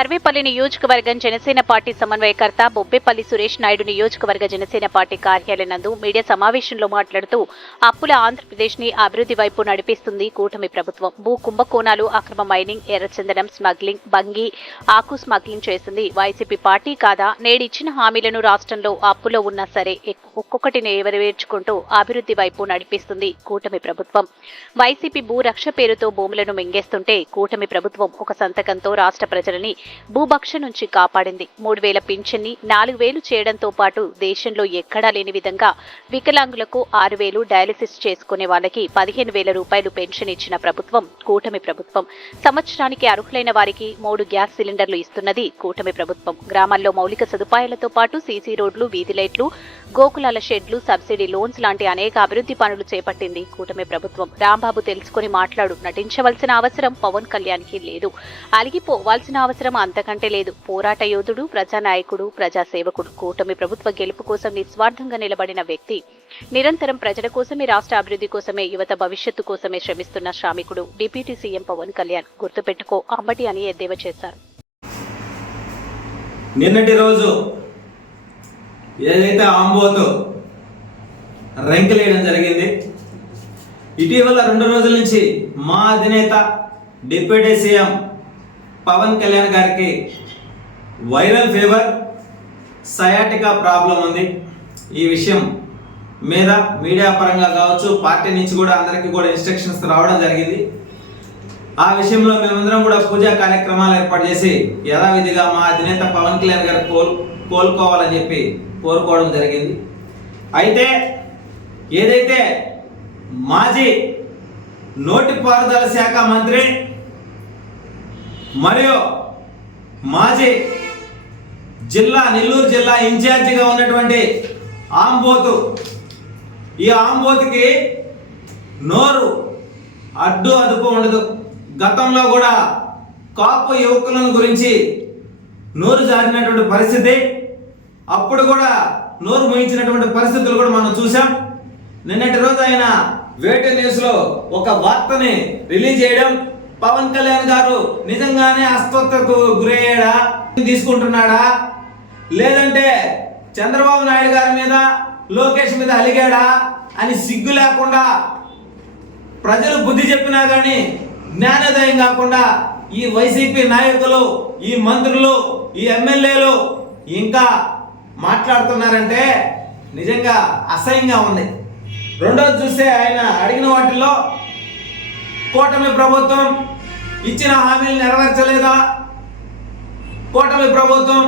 సర్వేపల్లి నియోజకవర్గం జనసేన పార్టీ సమన్వయకర్త బొబ్బేపల్లి సురేష్ నాయుడు నియోజకవర్గ జనసేన పార్టీ కార్యాలయం నందు మీడియా సమావేశంలో మాట్లాడుతూ అప్పుల ఆంధ్రప్రదేశ్ని అభివృద్ధి వైపు నడిపిస్తుంది కూటమి ప్రభుత్వం. భూ కుంభకోణాలు అక్రమ మైనింగ్ ఎర్రచందనం స్మగ్లింగ్ బంగి ఆకు స్మగ్లింగ్ చేసింది. వైసీపీ పార్టీ కాదా? నేడిచ్చిన హామీలను రాష్ట్రంలో అప్పులో ఉన్నా సరే ఎక్కువ ఒక్కొక్కటి నెరవేర్చుకుంటూ అభివృద్ధి వైపు నడిపిస్తుంది కూటమి ప్రభుత్వం. వైసీపీ భూ రక్ష పేరుతో భూములను మింగేస్తుంటే కూటమి ప్రభుత్వం ఒక సంతకంతో రాష్ట్ర ప్రజలని భూభక్ష నుంచి కాపాడింది. మూడు వేల పింఛన్ని నాలుగు వేలు చేయడంతో పాటు దేశంలో ఎక్కడా లేని విధంగా వికలాంగులకు ఆరు వేలు డయాలిసిస్ చేసుకునే వాళ్ళకి పదిహేను వేల రూపాయలు పెన్షన్ ఇచ్చిన ప్రభుత్వం కూటమి ప్రభుత్వం. సంవత్సరానికి అర్హులైన వారికి మూడు గ్యాస్ సిలిండర్లు ఇస్తున్నది కూటమి ప్రభుత్వం. గ్రామాల్లో మౌలిక సదుపాయాలతో పాటు సీసీ రోడ్లు వీధి లైట్లు గోకులాల షెడ్లు సబ్సిడీ లోన్స్ లాంటి అనేక అభివృద్ధి పనులు చేపట్టింది కూటమి ప్రభుత్వం. రాంబాబు తెలుసుకుని మాట్లాడు. నటించవలసిన అవసరం పవన్ కళ్యాణ్కి లేదు. అలిగిపోవాల్సిన అవసరం అంతకంటే లేదు. పోరాట యోధుడు ప్రజానాయకుడు ప్రజాసేవకుడు. కూటమి ప్రభుత్వ గెలుపు కోసం నిస్వార్థంగా నిలబడిన వ్యక్తి. నిరంతరం ప్రజల కోసమే రాష్ట్ర అభివృద్ధి కోసమే యువత భవిష్యత్తు కోసమే శ్రమిస్తున్న శ్రామికుడు డిప్యూటీ సీఎం పవన్ కళ్యాణ్. గుర్తుపెట్టుకో అంబటి అని ఎద్దేవా చేశారు. నిన్నటి రోజు ఏదైతే ఆంబోతు రంకెలేయడం జరిగింది ఇటీవల రెండు రోజుల నుంచి మా అధినేత డిప్యూటీ సీఎం పవన్ కళ్యాణ్ గారికి వైరల్ ఫీవర్ సయాటికా ప్రాబ్లం ఉంది. ఈ విషయం మీద మీడియా పరంగా కావచ్చు పార్టీ నుంచి కూడా అందరికీ కూడా ఇన్స్ట్రక్షన్స్ రావడం జరిగింది. ఆ విషయంలో మేమందరం కూడా పూజా కార్యక్రమాలు ఏర్పాటు చేసి యథావిధిగా మా అధినేత పవన్ కళ్యాణ్ గారు కోల్ కోలుకోవాలని చెప్పి కోరుకోవడం జరిగింది. అయితే ఏదైతే మాజీ నోటిపారుదల శాఖ మంత్రి మరియు మాజీ జిల్లా నెల్లూరు జిల్లా ఇన్ఛార్జిగా ఉన్నటువంటి ఆంబోతు ఈ ఆంబోతుకి నోరు అడ్డు అదుపు ఉండదు. గతంలో కూడా కాపు యువకులను గురించి నోరు జారినటువంటి పరిస్థితి అప్పుడు కూడా నోరు మోయించినటువంటి పరిస్థితులు కూడా మనం చూసాం నిన్నటి రోజు ఆయన వేట న్యూస్లో ఒక వార్తని రిలీజ్ చేయడం పవన్ కళ్యాణ్ గారు నిజంగానే అస్వస్థతకు గురయ్యాడా? తీసుకుంటున్నాడా? లేదంటే చంద్రబాబు నాయుడు గారి మీద లోకేష్ మీద అలిగాడా? అని సిగ్గు లేకుండా ప్రజలు బుద్ధి చెప్పినా కానీ జ్ఞానోదయం కాకుండా ఈ వైసీపీ నాయకులు ఈ మంత్రులు ఈ ఎమ్మెల్యేలు ఇంకా మాట్లాడుతున్నారంటే నిజంగా అసహ్యంగా ఉంది. రెండోది చూస్తే ఆయన అడిగిన వాటిల్లో కూటమి ప్రభుత్వం ఇచ్చిన హామీలు నెరవేర్చలేదా? కూటమి ప్రభుత్వం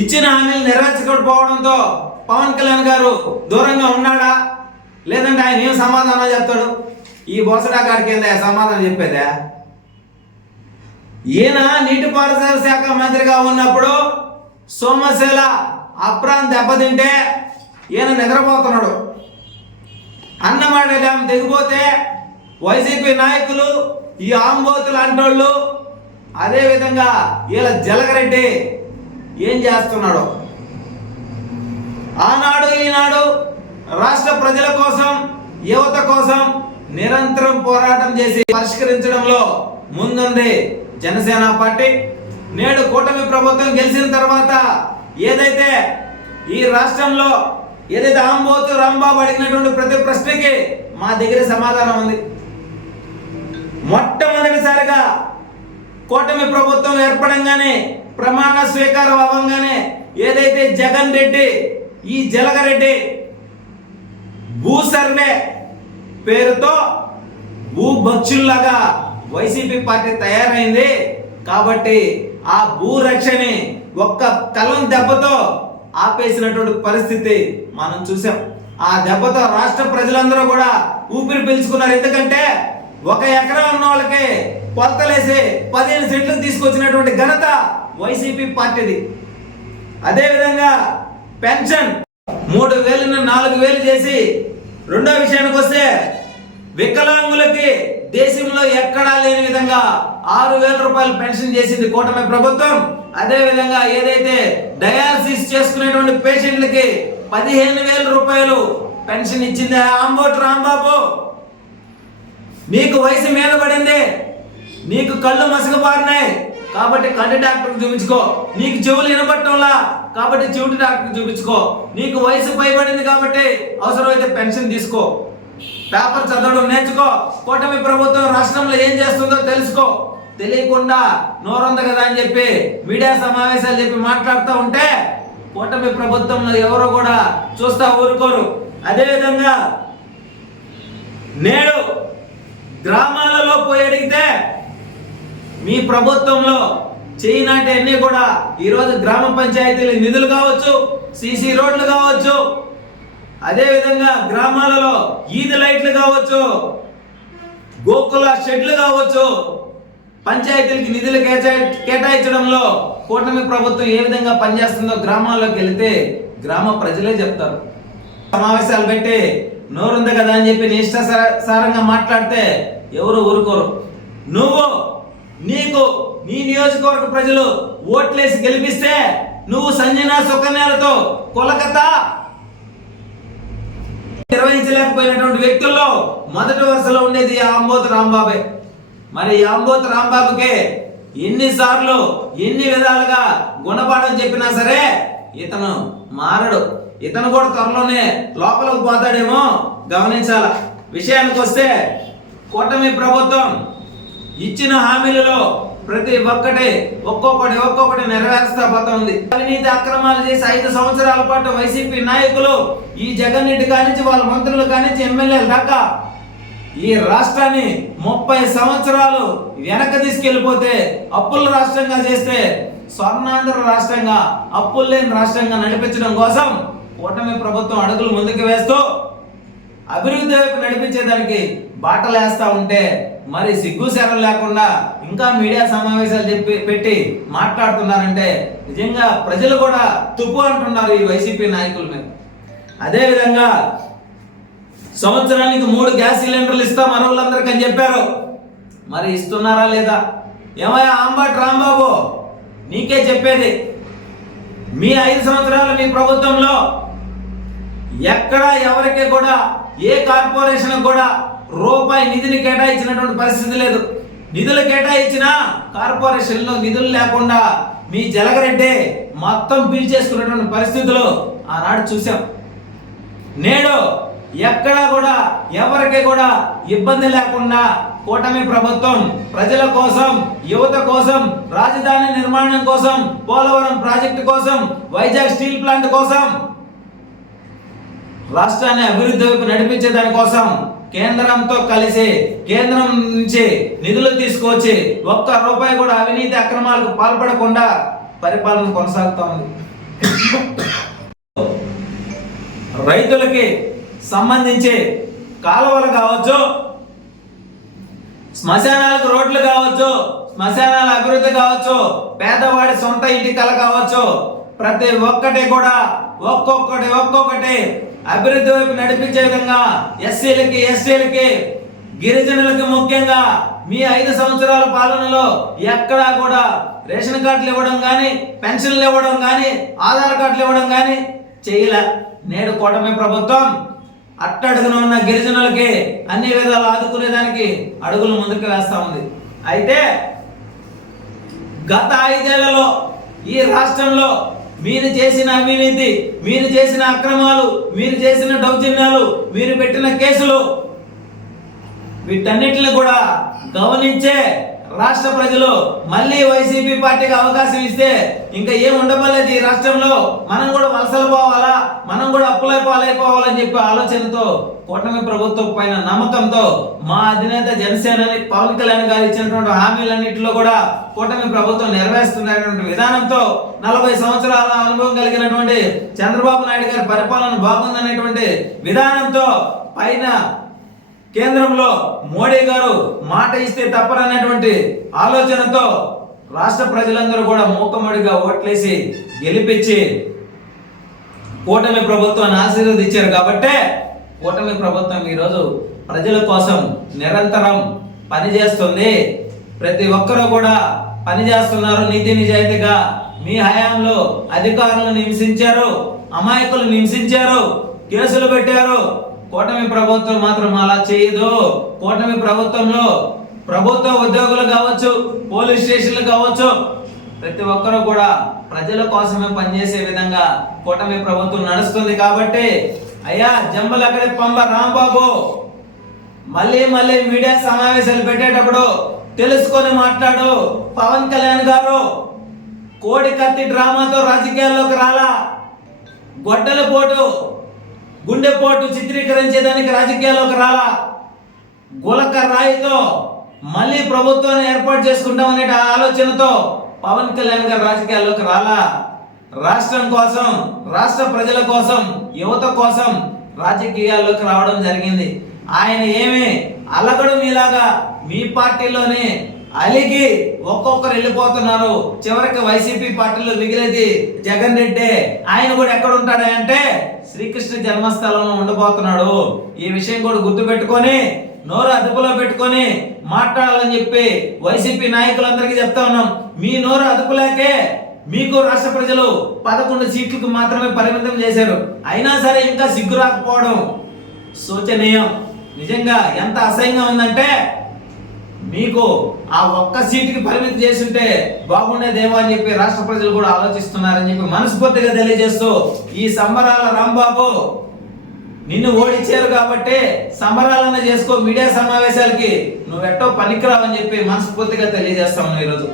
ఇచ్చిన హామీలు నెరవేర్చకపోవడంతో పవన్ కళ్యాణ్ గారు దూరంగా ఉన్నాడా? లేదంటే ఆయన ఏం సమాధానం చెప్తాడు? ఈ బొసడా గారికి ఏందా సమాధానం చెప్పేదా? ఈయన నీటిపారుదల శాఖ మంత్రిగా ఉన్నప్పుడు సోమశీల అప్రాన్ దెబ్బతింటే ఈయన నిద్రపోతున్నాడు. అన్నమాట డ్యామ్ తెగిపోతే వైసీపీ నాయకులు ఈ ఆంబోతులు అంటోళ్ళు అదేవిధంగా వీళ్ళ జలగరెడ్డి ఏం చేస్తున్నాడు? ఆనాడు ఈనాడు రాష్ట్ర ప్రజల కోసం యువత కోసం నిరంతరం పోరాటం చేసి పరిష్కరించడంలో ముందుంది జనసేన పార్టీ. నేడు కూటమి ప్రభుత్వం గెలిచిన తర్వాత ఏదైతే ఈ రాష్ట్రంలో ఏదైతే ఆంబోతు రాంబాబు అడిగినటువంటి ప్రతి ప్రశ్నకి మా దగ్గర సమాధానం ఉంది. మొట్టమొదటిసారిగా కూటమి ప్రభుత్వం ఏర్పడంగానే ప్రమాణ స్వీకారం అవ్వంగానే ఏదైతే జగన్ రెడ్డి ఈ జలగరెడ్డి భూ సర్వే పేరుతో భూ భక్షుల్లాగా వైసీపీ పార్టీ తయారైంది. కాబట్టి ఆ భూరక్షని ఒక్క కలం దెబ్బతో ఆపేసినటువంటి పరిస్థితి మనం చూసాం ఆ దెబ్బతో రాష్ట్ర ప్రజలందరూ కూడా ఊపిరి పీల్చుకున్నారు. ఎందుకంటే ఒక ఎకరం ఉన్న వాళ్ళకి కొలతలేసి పదిహేను సెంట్లు తీసుకొచ్చినటువంటి ఘనత వైసీపీ పార్టీది. అదేవిధంగా పెన్షన్ మూడు వేలను నాలుగు వేలు చేసి రెండో విషయానికి వస్తే వికలాంగులకి దేశంలో ఎక్కడా లేని విధంగా ఆరు వేల రూపాయలు పెన్షన్ చేసింది కూటమి ప్రభుత్వం. అదే విధంగా ఏదైతే డయాలసిస్ చేసుకునేటువంటి పేషెంట్లకి పదిహేను వేల రూపాయలు పెన్షన్ ఇచ్చింది ఆంబోటు రాంబాబు. నీకు వయసు మీద పడింది. నీకు కళ్ళు మసకబారినాయి. కాబట్టి కంటి డాక్టర్ చూపించుకో. నీకు చెవులు వినపట్టంలా కాబట్టి చెవిటి డాక్టర్ చూపించుకో. నీకు వయసు పైబడింది కాబట్టి అవసరమైతే పెన్షన్ తీసుకో. పేపర్ చదవడం నేర్చుకో. కూటమి ప్రభుత్వం రాష్ట్రంలో ఏం చేస్తుందో తెలుసుకో. తెలియకుండా నోరుంది కదా అని చెప్పి మీడియా సమావేశాలు చెప్పి మాట్లాడుతూ ఉంటే కూటమి ప్రభుత్వంలో ఎవరు కూడా చూస్తా ఊరుకోరు. అదేవిధంగా నేడు గ్రామాలలో పోయి అడిగితే మీ ప్రభుత్వంలో చేయనాటి అన్ని కూడా ఈరోజు గ్రామ పంచాయతీల నిధులు కావచ్చు సీసీ రోడ్లు కావచ్చు అదేవిధంగా గ్రామాలలో ఈది లైట్లు కావచ్చు గోకుల షెడ్లు కావచ్చు పంచాయతీలకి నిధులు కేటాయించడంలో కూటమి ప్రభుత్వం ఏ విధంగా పనిచేస్తుందో గ్రామాల్లోకి వెళితే గ్రామ ప్రజలే చెప్తారు. సమావేశాలు పెట్టి నోరుంది కదా అని చెప్పి నీ మాట్లాడితే ఎవరు ఊరుకోరు. నువ్వు నీకు నీ నియోజకవర్గ ప్రజలు ఓట్లేసి గెలిపిస్తే నువ్వు సంజనా సుకన్యాలతో కొలకత్తా నిర్వహించలేకపోయినటువంటి వ్యక్తుల్లో మొదటి వరుసలో ఉండేది అంబోత్ రాంబాబే. మరి ఈ ఆంబోతు రాంబాబుకే ఎన్నిసార్లు ఎన్ని విధాలుగా గుణపాఠం చెప్పినా సరే ఇతను మారడు. ఇతను కూడా త్వరలోనే లోపలికి పోతాడేమో గమనించాల. విషయానికి వస్తే కూటమి ప్రభుత్వం ఇచ్చిన హామీలలో ప్రతి ఒక్కటి ఒక్కొక్కటి ఒక్కొక్కటి నెరవేరుస్తా పోతా ఉంది అవినీతి అక్రమాలు చేసి ఐదు సంవత్సరాల పాటు వైసీపీ నాయకులు ఈ జగన్ రెడ్డి కానించి వాళ్ళ మంత్రులు కానించి ఎమ్మెల్యేలు దాకా ఈ రాష్ట్రాన్ని ముప్పై సంవత్సరాలు వెనక తీసుకెళ్ళిపోతే అప్పుల రాష్ట్రంగా చేస్తే స్వర్ణాంధ్ర రాష్ట్రంగా అప్పులు లేని రాష్ట్రంగా నడిపించడం కోసం కూటమి ప్రభుత్వం అడుగులు ముందుకు వేస్తూ అభివృద్ధి వైపు నడిపించేదానికి బాటలు వేస్తూ ఉంటే మరి సిగ్గు శరం లేకుండా ఇంకా మీడియా సమావేశాలు చెప్పి పెట్టి మాట్లాడుతున్నారంటే నిజంగా ప్రజలు కూడా తుప్పు అంటున్నారు ఈ వైసీపీ నాయకుల మీద. అదేవిధంగా సంవత్సరానికి మూడు గ్యాస్ సిలిండర్లు ఇస్తాం అర్హులందరికీ అని చెప్పారు. మరి ఇస్తున్నారా లేదా? ఏమయ్యా ఆంబాట్ రాంబాబు నీకే చెప్పేది. మీ ఐదు సంవత్సరాలు మీ ప్రభుత్వంలో ఎక్కడ ఎవరికి కూడా ఏ కార్పొరేషన్ కూడా రూపాయి నిధిని కేటాయించినటువంటి పరిస్థితి లేదు. నిధులు కేటాయించిన కార్పొరేషన్లో నిధులు లేకుండా మీ జలగరెడ్డి మొత్తం పీల్చేసుకున్నటువంటి పరిస్థితులు ఆనాడు చూసాం నేడు ఎక్కడా కూడా ఎవరికి కూడా ఇబ్బంది లేకుండా కూటమి ప్రభుత్వం ప్రజల కోసం యువత కోసం రాజధాని నిర్మాణం కోసం పోలవరం ప్రాజెక్టు కోసం వైజాగ్ స్టీల్ ప్లాంట్ కోసం రాష్ట్రాన్ని అభివృద్ధి వైపు నడిపించే దానికోసం కేంద్రంతో కలిసి కేంద్రం నుంచి నిధులు తీసుకొచ్చి ఒక్క రూపాయి కూడా అవినీతి అక్రమాలకు పాల్పడకుండా పరిపాలన కొనసాగుతూ ఉంది. రైతులకి సంబంధించి కాలువలు కావచ్చు శ్మశానాలకు రోడ్లు కావచ్చు శ్మశానాల అభివృద్ధి కావచ్చు పేదవాడి సొంత ఇంటి కల కావచ్చు ప్రతి ఒక్కటి కూడా ఒక్కొక్కటి ఒక్కొక్కటి అభివృద్ధి వైపు నడిపించే విధంగా ఎస్సీలకి ఎస్టీలకి గిరిజనులకి ముఖ్యంగా మీ ఐదు సంవత్సరాల పాలనలో ఎక్కడా కూడా రేషన్ కార్డులు ఇవ్వడం కానీ పెన్షన్లు ఇవ్వడం కానీ ఆధార్ కార్డులు ఇవ్వడం కానీ చేయలే. నేడు కూటమి ప్రభుత్వం అట్టడుగున ఉన్న గిరిజనులకి అన్ని విధాలు ఆదుకునేదానికి అడుగులు ముందుకు వేస్తూ ఉంది. అయితే గత ఐదేళ్ళలో ఈ రాష్ట్రంలో మీరు చేసిన అవినీతి మీరు చేసిన అక్రమాలు మీరు చేసిన దౌర్జన్యాలు మీరు పెట్టిన కేసులు వీటన్నిటిని కూడా గమనించే రాష్ట్ర ప్రజలు మళ్ళీ వైసీపీ పార్టీకి అవకాశం ఇస్తే ఇంకా ఏం ఉండబోలేదు ఈ రాష్ట్రంలో. మనం కూడా వలసలు పోవాలా? మనం కూడా అప్పులై పాలైపోవాలని చెప్పి ఆలోచనతో కూటమి ప్రభుత్వం పైన నమ్మకంతో మా అధినేత జనసేనని పవన్ కళ్యాణ్ గారు ఇచ్చినటువంటి హామీలన్నింటిలో కూడా కూటమి ప్రభుత్వం నెరవేరుస్తున్నటువంటి విధానంతో నలభై సంవత్సరాల అనుభవం కలిగినటువంటి చంద్రబాబు నాయుడు గారి పరిపాలన బాగుందనేటువంటి విధానంతో పైన కేంద్రంలో మోడీ గారు మాట ఇస్తే తప్పరనేటువంటి ఆలోచనతో రాష్ట్ర ప్రజలందరూ కూడా మూకమడిగా ఓట్లేసి గెలిపించి కూటమి ప్రభుత్వాన్ని ఆశీర్వదించారు కాబట్టే కూటమి ప్రభుత్వం ఈరోజు ప్రజల కోసం నిరంతరం పనిచేస్తుంది. ప్రతి ఒక్కరూ కూడా పనిచేస్తున్నారు. నీతి నిజాయితీగా మీ హయాంలో అధికారులను హింసించారు అమాయకులను హింసించారు కేసులు పెట్టారు కూటమి ప్రభుత్వం మాత్రం అలా చేయదు. కూటమి ప్రభుత్వంలో ప్రభుత్వ ఉద్యోగులు కావచ్చు పోలీస్ స్టేషన్లు కావచ్చు ప్రతి ఒక్కరూ కూడా ప్రజల కోసమే పనిచేసే విధంగా కూటమి ప్రభుత్వం నడుస్తుంది కాబట్టి అయ్యా జంబలక్కడి పంబ రాంబాబు. మళ్ళీ మళ్ళీ మీడియా సమావేశాలు పెట్టేటప్పుడు తెలుసుకొని మాట్లాడు. పవన్ కళ్యాణ్ గారు కోడి కత్తి డ్రామాతో రాజకీయాల్లోకి రాలా. గొడ్డల పోటు. గుండెపోటు చిత్రీకరించేదానికి రాజకీయాల్లోకి రాలా? గులక రాయితో మళ్ళీ ప్రభుత్వాన్ని ఏర్పాటు చేసుకుంటామనే ఆలోచనతో పవన్ కళ్యాణ్ గారు రాజకీయాల్లోకి రాలా? రాష్ట్రం కోసం రాష్ట్ర ప్రజల కోసం యువత కోసం రాజకీయాల్లోకి రావడం జరిగింది. ఆయన ఏమి అలగడు మీలాగా మీ పార్టీలోనే అలిగి ఒక్కొక్కరు వెళ్ళిపోతున్నారు. చివరికి వైసీపీ పార్టీలో మిగిలేది జగన్ రెడ్డి. ఆయన కూడా ఎక్కడ ఉంటాడు అంటే శ్రీకృష్ణ జన్మస్థలంలో ఉండబోతున్నాడు. ఈ విషయం కూడా గుర్తు పెట్టుకొని నోరు అదుపులో పెట్టుకొని మాట్లాడాలని చెప్పి వైసీపీ నాయకులందరికీ చెప్తా ఉన్నాం. మీ నోరు అదుపులేకే మీకు రాష్ట్ర ప్రజలు పదకొండు సీట్లకు మాత్రమే పరిమితం చేశారు. అయినా సరే ఇంకా సిగ్గు రాకపోవడం శోచనీయం. నిజంగా ఎంత అసహ్యంగా ఉందంటే మీకు ఆ ఒక్క సీటుకి పరిమితి చేసింటే బాగుండేదేమో అని చెప్పి రాష్ట్ర ప్రజలు కూడా ఆలోచిస్తున్నారని చెప్పి మనస్ఫూర్తిగా తెలియజేస్తూ ఈ సంబరాల రాంబాబు నిన్ను ఓడించారు కాబట్టి సంబరాలన్న చేసుకో మీడియా సమావేశాలకి నువ్వెట్టో పనికిరావని చెప్పి మనస్ఫూర్తిగా తెలియజేస్తాను ఈరోజు.